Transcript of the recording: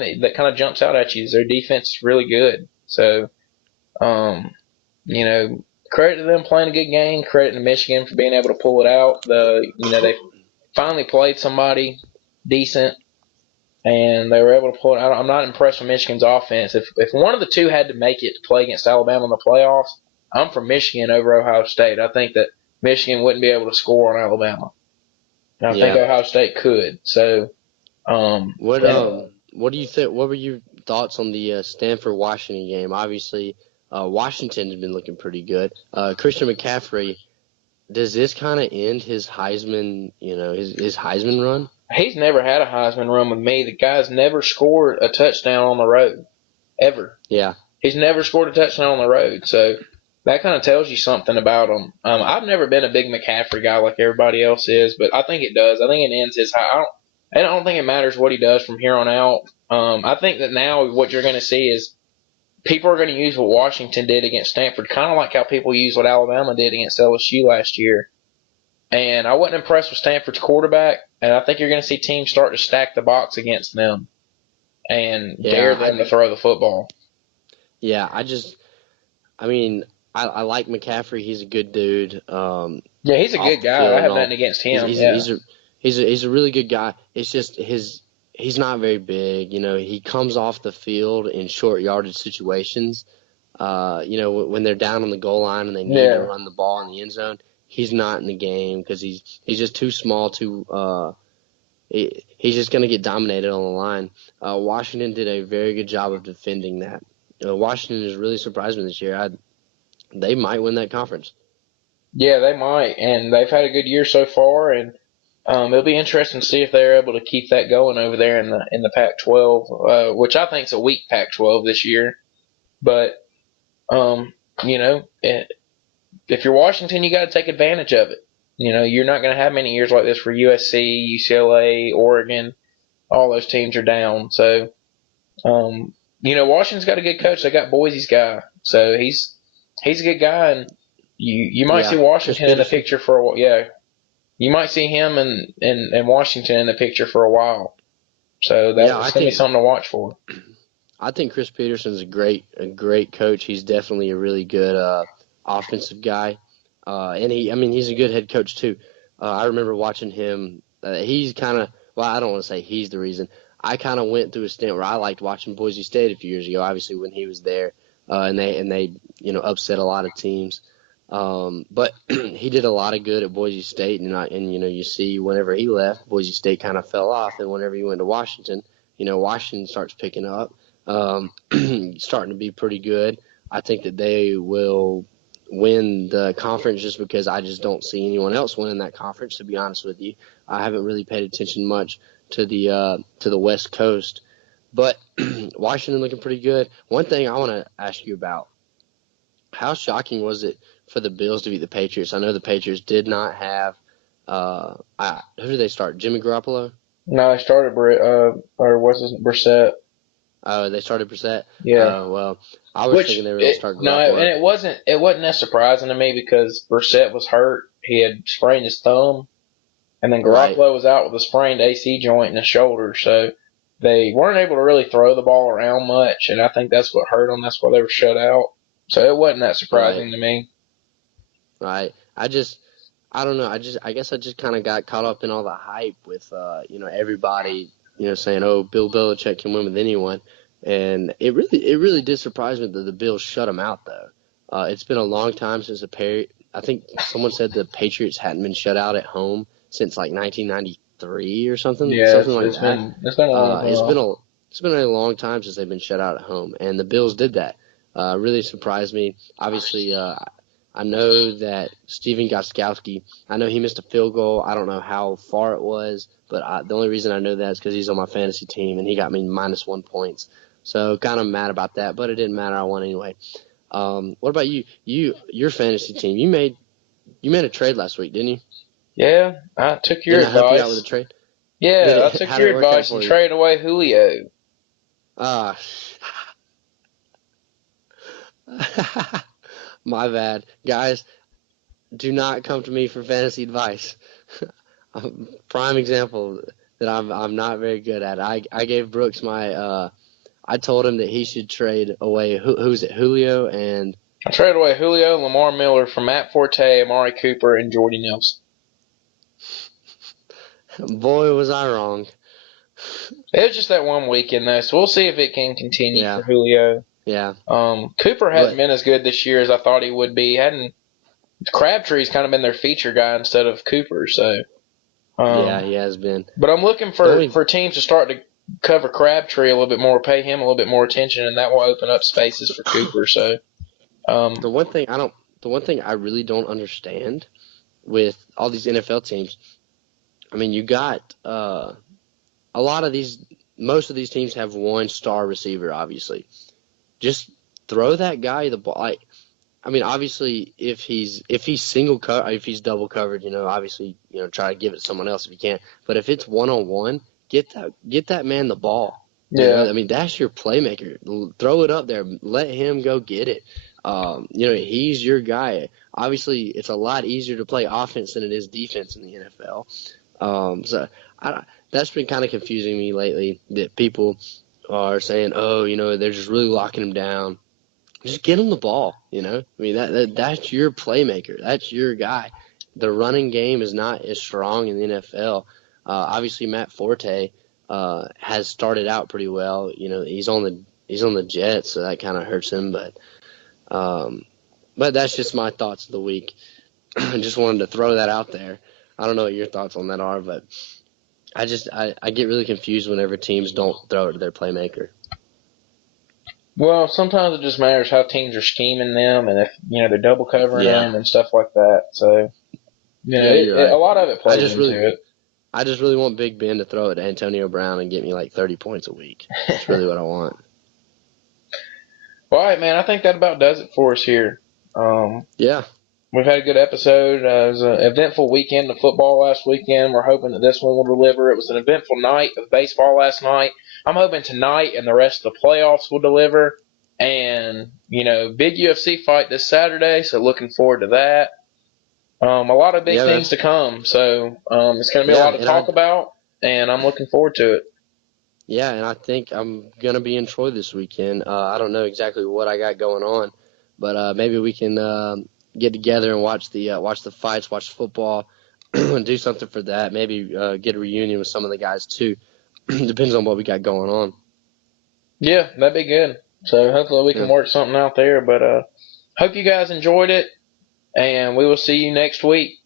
that kind of jumps out at you is their defense is really good. So, um, you know, credit to them playing a good game. Credit to Michigan for being able to pull it out. They finally played somebody decent, and they were able to pull it out. I'm not impressed with Michigan's offense. If one of the two had to make it to play against Alabama in the playoffs, I'm for Michigan over Ohio State. I think that Michigan wouldn't be able to score on Alabama. And I think Yeah. Ohio State could. So, What and what do you think? What were your thoughts on the Stanford Washington game? Obviously, Washington has been looking pretty good. Christian McCaffrey, does this kind of end his Heisman? His Heisman run? he's never had a Heisman run with me. The guy's never scored a touchdown on the road, ever. Yeah. He's never scored a touchdown on the road. So that kind of tells you something about him. I've never been a big McCaffrey guy like everybody else is, but I think it does. I think it ends his high. I don't think it matters what he does from here on out. I think that now what you're going to see is people are going to use what Washington did against Stanford, kind of like how people use what Alabama did against LSU last year. And I wasn't impressed with Stanford's quarterback, and I think you're going to see teams start to stack the box against them and dare Yeah. them to throw the football. Yeah. I mean, I like McCaffrey. He's a good dude. Yeah, he's a Off good the guy. field I and have all. nothing against He's him. he's Yeah. he's a really good guy. It's just he's not very big. He comes off the field in short yardage situations. When they're down on the goal line and they need to Yeah. run the ball in the end zone, he's not in the game because he's just too small. He's just going to get dominated on the line. Washington did a very good job of defending that. Washington has really surprised me this year. They might win that conference. Yeah, they might, and they've had a good year so far, and it'll be interesting to see if they're able to keep that going over there in the Pac-12, which I think is a weak Pac-12 this year. But um, if you're Washington, you got to take advantage of it. You're not going to have many years like this for USC, UCLA, Oregon. All those teams are down. So, Washington's got a good coach. They got Boise's guy, so he's a good guy, and you might see Yeah, Chris Washington in the Peterson. picture for a while. Yeah, you might see him and Washington in the picture for a while. So Yeah, that's going to be something to watch for. I think Chris Peterson's a great coach. He's definitely a really good offensive guy, and he's a good head coach too. I remember watching him. He's kind of I don't want to say he's the reason. I kind of went through a stint where I liked watching Boise State a few years ago. Obviously, when he was there, and they upset a lot of teams. But he did a lot of good at Boise State, and you see whenever he left, Boise State kind of fell off, and whenever he went to Washington, Washington starts picking up, starting to be pretty good. I think that they will win the conference just because I just don't see anyone else winning that conference. To be honest with you, I haven't really paid attention much to the West Coast, but Washington looking pretty good. One thing I want to ask you about: how shocking was it for the Bills to beat the Patriots? I know the Patriots did not have. Who did they start? Jimmy Garoppolo. No, I started or was it Brissett? They started Brissett. Yeah. Well, I was thinking Which they were going to start no, and Garoppolo. it wasn't that surprising to me because Brissett was hurt. He had sprained his thumb, and then Right, Garoppolo was out with a sprained AC joint in his shoulder, so they weren't able to really throw the ball around much, and I think that's what hurt them. That's why they were shut out. So it wasn't that right, surprising to me. right. I don't know. I guess I just kind of got caught up in all the hype with, everybody, saying, "Oh, Bill Belichick can win with anyone," and it really did surprise me that the Bills shut him out, though. It's been a long time since I think someone said the Patriots hadn't been shut out at home since like 1993 or something, Yeah, something like that. it's been a long Uh, it's been time. a it's been a long time since they've been shut out at home, and the Bills did that. Really surprised me. Obviously, I know that Steven Gostkowski. I know he missed a field goal. I don't know how far it was, but the only reason I know that is because he's on my fantasy team, and he got me -1 points. So kind of mad about that, but it didn't matter. I won anyway. What about you? Your fantasy team. You made a trade last week, didn't you? Yeah, I took your Didn't I help you out with a advice. trade? Did Yeah, I it? took How did your it work out advice for and you? traded away Julio. Ah, my bad, guys. Do not come to me for fantasy advice. Prime example. that I'm not very good at. I gave Brooks my I told him that he should trade away who's it, Julio, and I traded away Julio, Lamar Miller for Matt Forte, Amari Cooper, and Jordy Nelson. boy was I wrong. It was just that one weekend though, so we'll see if it can continue Yeah. for Julio. Yeah. Cooper hasn't been as good this year as I thought he would be. Crabtree's kind of been their feature guy instead of Cooper, so. Yeah, he has been. But I'm looking for teams to start to cover Crabtree a little bit more, pay him a little bit more attention, and that will open up spaces for Cooper. So, the one thing I really don't understand with all these NFL teams, I mean, you got a lot of these. Most of these teams have one star receiver, obviously. Just throw that guy the ball. Like, I mean, obviously, if he's if he's double covered, obviously, try to give it to someone else if you can. But if it's 1-on-1, get that man the ball. yeah. I mean, that's your playmaker. Throw it up there. Let him go get it. He's your guy. Obviously, it's a lot easier to play offense than it is defense in the NFL. That's been kind of confusing me lately that people are saying, oh, they're just really locking him down. Just get him the ball, I mean, that's your playmaker. That's your guy. The running game is not as strong in the NFL. Obviously, Matt Forte has started out pretty well. He's on the Jets, so that kind of hurts him. But that's just my thoughts of the week. I just wanted to throw that out there. I don't know what your thoughts on that are, but I get really confused whenever teams don't throw it to their playmaker. Well, sometimes it just matters how teams are scheming them, and if they're double covering them and stuff like that. So, right. a lot of it plays into it. I just really want Big Ben to throw it to Antonio Brown and get me like 30 points a week. That's really what I want. Well, all right, man. I think that about does it for us here. Yeah. We've had a good episode. It was an eventful weekend of football last weekend. We're hoping that this one will deliver. It was an eventful night of baseball last night. I'm hoping tonight and the rest of the playoffs will deliver. And, big UFC fight this Saturday, so looking forward to that. A lot of big things to come. So it's going to be a lot to talk about, and I'm looking forward to it. Yeah, and I think I'm going to be in Troy this weekend. I don't know exactly what I got going on, but maybe we can get together and watch the fights, watch football, and do something for that. Maybe get a reunion with some of the guys too. Depends on what we got going on. Yeah, that'd be good. So hopefully we can work something out there. But hope you guys enjoyed it, and we will see you next week.